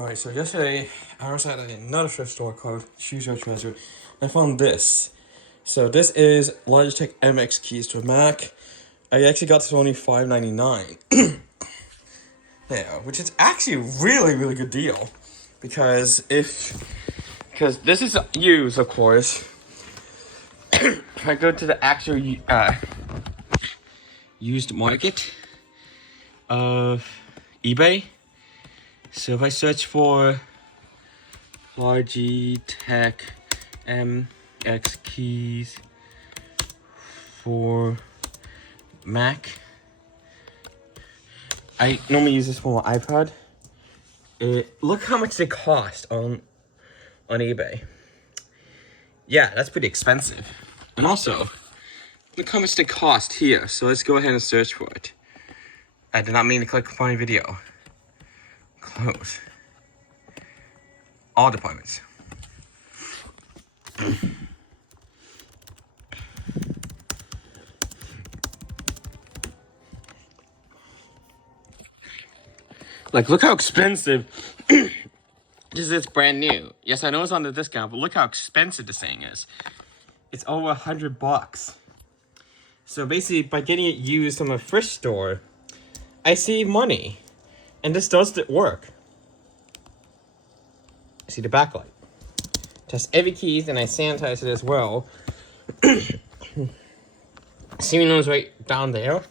Alright, so yesterday I was at another thrift store called Choose Your Treasure. I found this. So this is Logitech Mx keys to a Mac. I actually got this for only $5.99. Yeah, which is actually a really good deal. Because this is used, of course. If I go to the actual used market of eBay. So if I search for Logitech Mx keys for Mac, I normally use this for my iPad. Look how much they cost on eBay. Yeah, that's pretty expensive. And also, look how much they cost here. So let's go ahead and search for it. I did not mean to click find video. Close. All departments. Like, look how expensive. This is brand new. Yes, I know it's on the discount, but look how expensive this thing is. It's over $100. So basically, by getting it used from a thrift store, I save money. And this does work. See the backlight. Test every keys and I sanitize it as well. Serial number is right down there.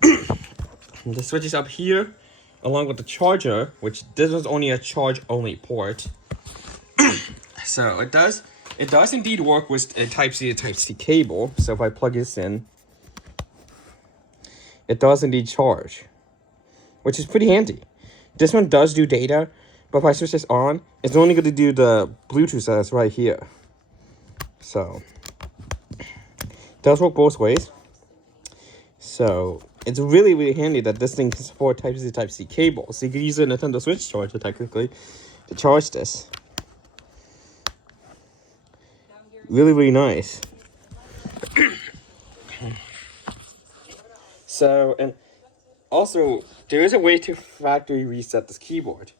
The switch is up here, along with the charger, which this was only a charge-only port. So it does indeed work with a Type-C to Type-C cable. So if I plug this in, it does indeed charge, which is pretty handy. This one does do data, but if I switch this on, it's only going to do the Bluetooth that's right here. So it does work both ways. So it's really handy that this thing can support Type-C to Type-C cable. So you can use a Nintendo Switch charger technically to charge this. Really nice. So, and also, there is a way to factory reset this keyboard.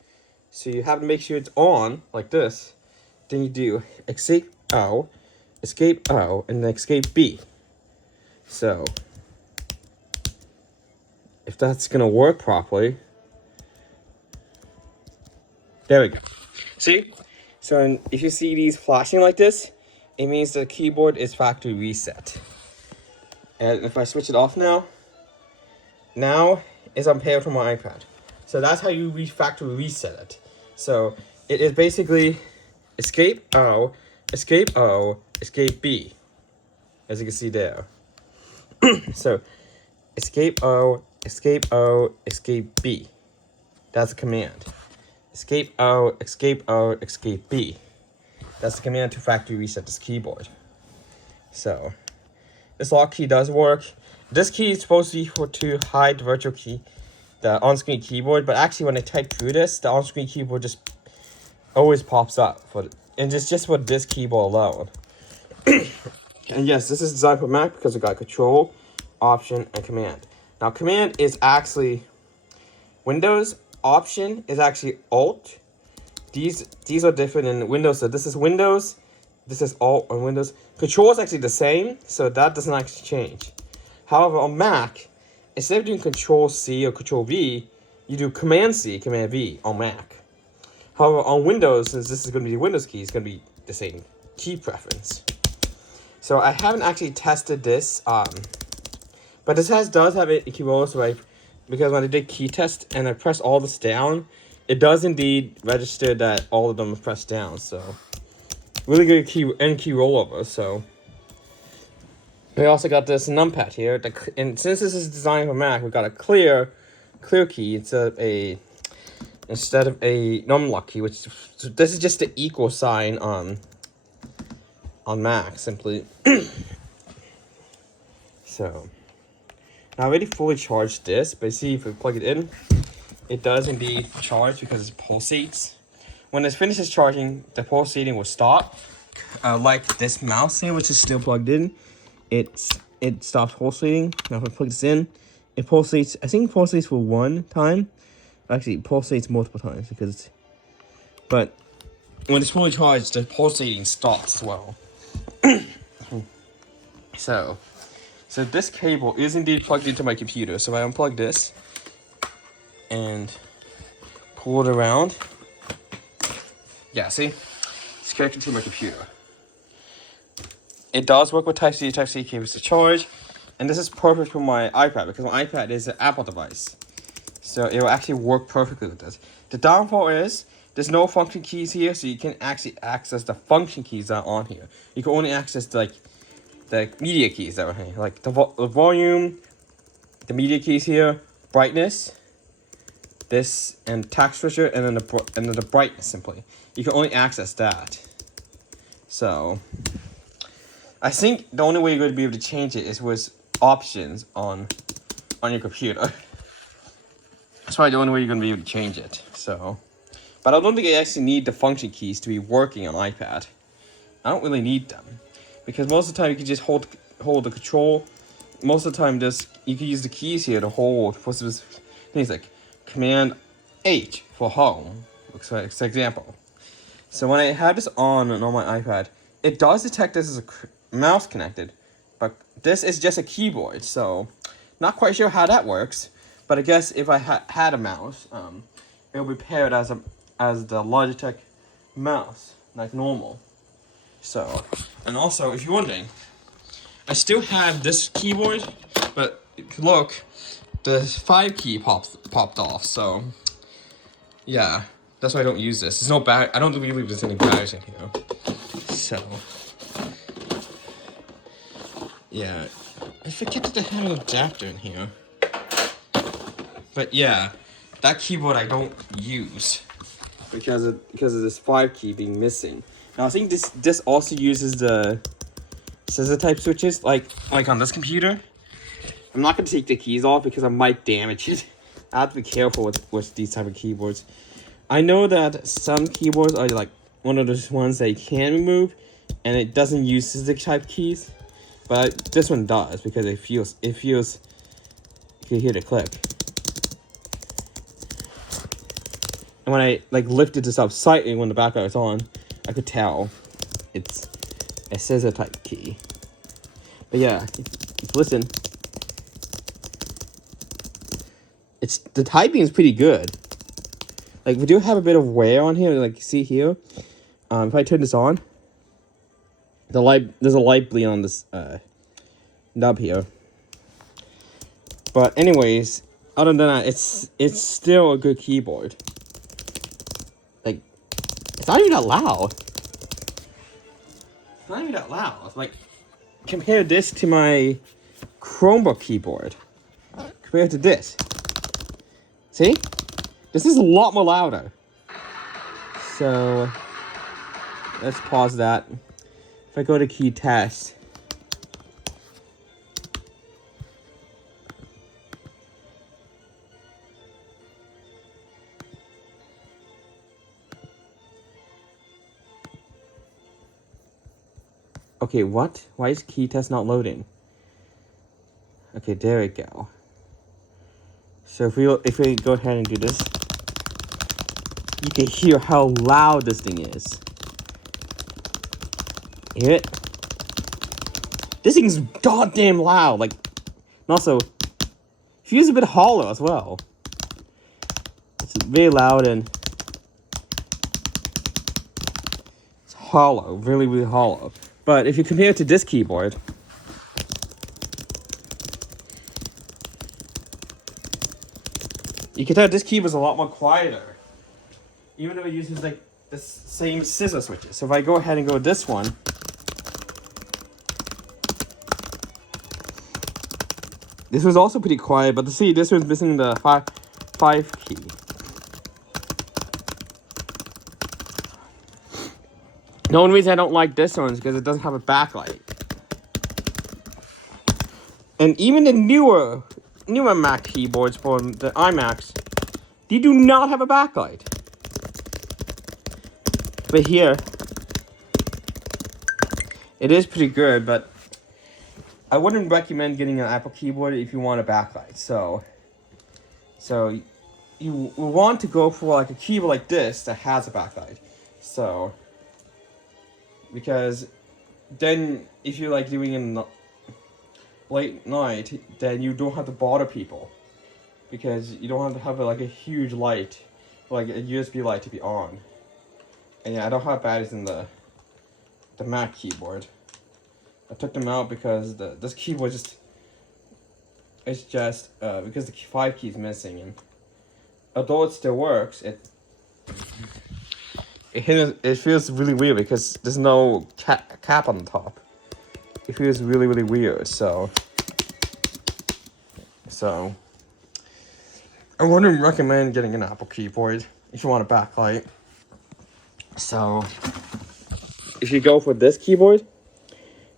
So you have to make sure it's on, like this. Then you do escape O, and then escape B. So, if that's going to work properly. There we go. See? So if you see these flashing like this, it means the keyboard is factory reset. And if I switch it off now it's unpaired from my iPad. So that's how you factory reset it. So it is basically escape O, escape B. As you can see there. So escape O, escape B. That's a command. Escape O, escape B. That's the command to factory reset this keyboard. So this lock key does work. This key is supposed to be to hide the virtual key, the on-screen keyboard, but actually when I type through this, the on-screen keyboard just always pops up and just for this keyboard alone. And yes, this is designed for Mac because we got Control, Option, and Command. Now Command is actually Windows. Option is actually Alt. These are different in Windows. So this is Windows, this is Alt on Windows. Control is actually the same, so that doesn't actually change. However, on Mac, instead of doing Control C or Control V, you do Command C, Command V on Mac. However, on Windows, since this is going to be the Windows key, it's going to be the same key preference. So I haven't actually tested this, but this does have a keyword, so because when I did key test and I press all this down, it does indeed register that all of them are pressed down. So really good key rollover. So we also got this numpad here, and since this is designed for Mac, we got a clear key instead of a numlock key, which this is just the equal sign on Mac simply. So now I already fully charged this, but see if we plug it in, it does indeed charge because it pulsates. When it finishes charging, the pulsating will stop. Like this mouse here, which is still plugged in, it stops pulsating. Now if I plug this in, it pulsates. I think it pulsates for one time. Actually, it pulsates multiple times because But when it's fully charged, the pulsating stops as well. So this cable is indeed plugged into my computer. So I unplug this and pull it around. Yeah, see? It's connected to my computer. It does work with Type-C cables to charge. And this is perfect for my iPad because my iPad is an Apple device. So it will actually work perfectly with this. The downfall is there's no function keys here, so you can actually access the function keys that are on here. You can only access the media keys that are here, like the volume, the media keys here, brightness, this, and task switcher, and then the brightness simply. You can only access that. So I think the only way you're going to be able to change it is with options on your computer. That's probably the only way you're going to be able to change it. So, but I don't think I actually need the function keys to be working on iPad. I don't really need them because most of the time you can just hold the control. Most of the time, you can use the keys here to hold for specific things like Command H for home, for example. So when I have this on my iPad, it does detect this as a mouse connected, but this is just a keyboard, so not quite sure how that works. But I guess if I had a mouse, it would be paired as the Logitech mouse, like normal. So, and also, if you're wondering, I still have this keyboard, but look, the 5 key popped off. So, yeah, that's why I don't use this. There's no I don't really believe there's any batteries in here. So, yeah, I forget that they have an adapter in here. But yeah, that keyboard I don't use because of this 5 key being missing. Now I think this also uses the scissor type switches like on this computer. I'm not gonna take the keys off because I might damage it. I have to be careful with these type of keyboards. I know that some keyboards are like one of those ones that you can remove, and it doesn't use scissor type keys, but this one does because it feels. You can hear the click. And when I lifted this up slightly when the backlight was on, I could tell it's a scissor type key. But yeah, listen. The typing is pretty good. Like, we do have a bit of wear on here, like you see here. If I turn this on, there's a light bleed on this nub here. But anyways, other than that, it's still a good keyboard. Like, it's not even that loud. It's not even that loud. Like, compare this to my Chromebook keyboard. Compared to this. See? This is a lot more louder. So, let's pause that. If I go to key test. Okay, what? Why is key test not loading? Okay, there we go. So if we go ahead and do this, you can hear how loud this thing is. Hear it? This thing's goddamn loud. Like, and also, it feels a bit hollow as well. It's very loud and it's hollow, really, really hollow. But if you compare it to this keyboard, you can tell this keyboard is a lot more quieter. Even though it uses like the same scissor switches. So if I go ahead and go with this one, this was also pretty quiet, but see, this one's missing the 5 key. The only reason I don't like this one is because it doesn't have a backlight. And even the newer Mac keyboards for the iMacs, they do not have a backlight. But here, it is pretty good, but I wouldn't recommend getting an Apple keyboard if you want a backlight. So you want to go for like a keyboard like this that has a backlight. So, because then if you're like doing it in the late night, then you don't have to bother people, because you don't have to have like a huge light, like a USB light to be on. And yeah, I don't have batteries in the Mac keyboard. I took them out because this keyboard just because the 5 key is missing, and although it still works, it feels really weird because there's no cap on the top. It feels really, really weird. So I wouldn't recommend getting an Apple keyboard if you want a backlight. So if you go for this keyboard,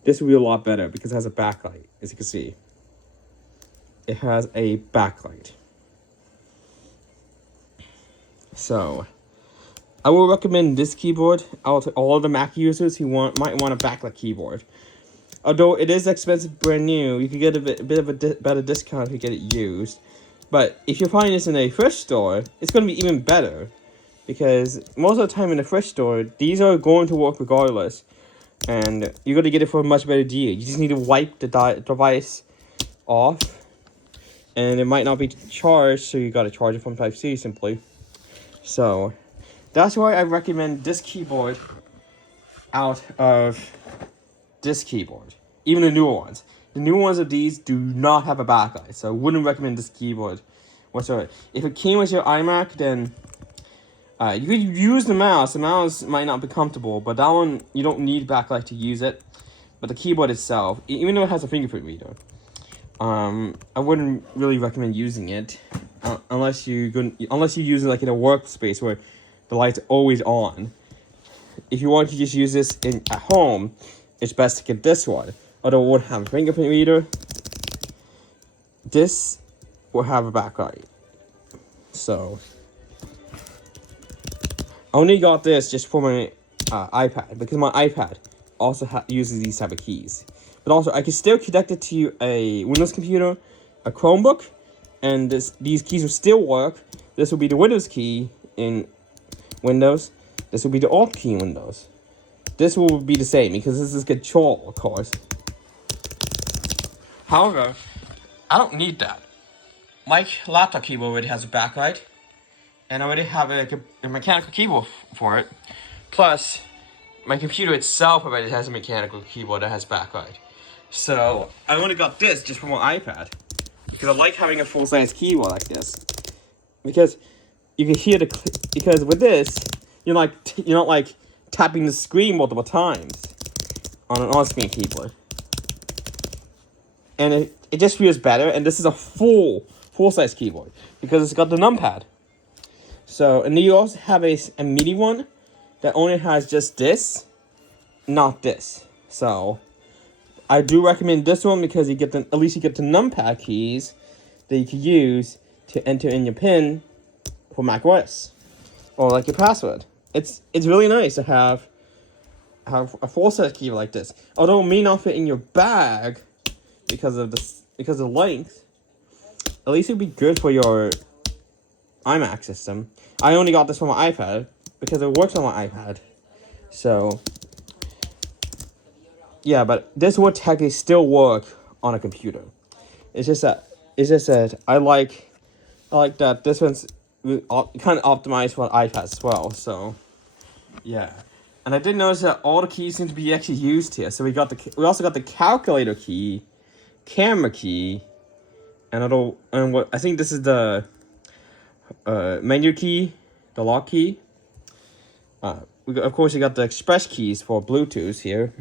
this will be a lot better because it has a backlight. As you can see, it has a backlight. So I will recommend this keyboard out to all the Mac users who might want a backlight keyboard. Although it is expensive brand new, you can get a bit of a better discount if you get it used. But if you find this in a thrift store, it's going to be even better, because most of the time in the thrift store, these are going to work regardless, and you're going to get it for a much better deal. You just need to wipe the device off, and it might not be charged, so you got to charge it from Type-C simply. So that's why I recommend this keyboard out of this keyboard. Even the newer ones. The newer ones of these do not have a backlight, so I wouldn't recommend this keyboard whatsoever. If it came with your iMac, then you could use the mouse. The mouse might not be comfortable, but that one, you don't need backlight to use it. But the keyboard itself, even though it has a fingerprint reader, I wouldn't really recommend using it unless you use it like in a workspace where the light's always on. If you want to just use this at home, it's best to get this one. Although it won't have a fingerprint reader, this will have a backlight. So I only got this just for my iPad, because my iPad also uses these type of keys. But also, I can still connect it to a Windows computer, a Chromebook, and these keys will still work. This will be the Windows key in Windows. This will be the Alt key in Windows. This will be the same, because this is Control, of course. However, I don't need that. My laptop keyboard already has a backlight, and I already have a mechanical keyboard for it. Plus, my computer itself already has a mechanical keyboard that has backlight. So I only got this just for my iPad, because I like having a full-size keyboard like this. Because you can hear because with this, you're not like tapping the screen multiple times on an on-screen keyboard, and it just feels better. And this is a full-size keyboard because it's got the numpad. So, and then you also have a mini one that only has just this, not this. So I do recommend this one because you get at least you get the numpad keys that you can use to enter in your PIN for macOS, or like your password. It's really nice to have a full-size keyboard like this. Although it may not fit in your bag because of the length, at least it'd be good for your iMac system. I only got this for my iPad because it works on my iPad. So yeah, but this would technically still work on a computer. It's just that I like that this one's kind of optimized for iPads as well. So yeah, and I did notice that all the keys seem to be actually used here. So we also got the calculator key, camera key, and what I think this is the menu key, the lock key. Of course, you got the express keys for Bluetooth here.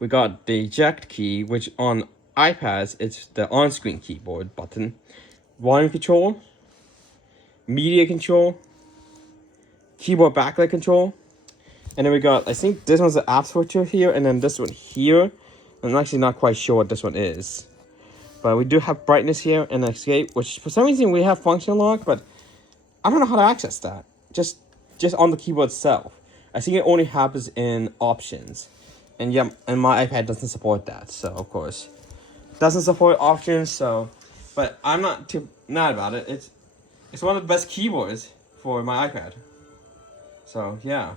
We got the eject key, which on iPads, it's the on-screen keyboard button. Volume control, media control, keyboard backlight control. And then we got, I think this one's the app switcher here, and then this one here. I'm actually not quite sure what this one is. But we do have brightness here and escape, which for some reason we have function lock, but I don't know how to access that. Just on the keyboard itself. I think it only happens in options. And yeah, and my iPad doesn't support that, so of course. Doesn't support options, so, but I'm not too mad about it. It's one of the best keyboards for my iPad. So yeah.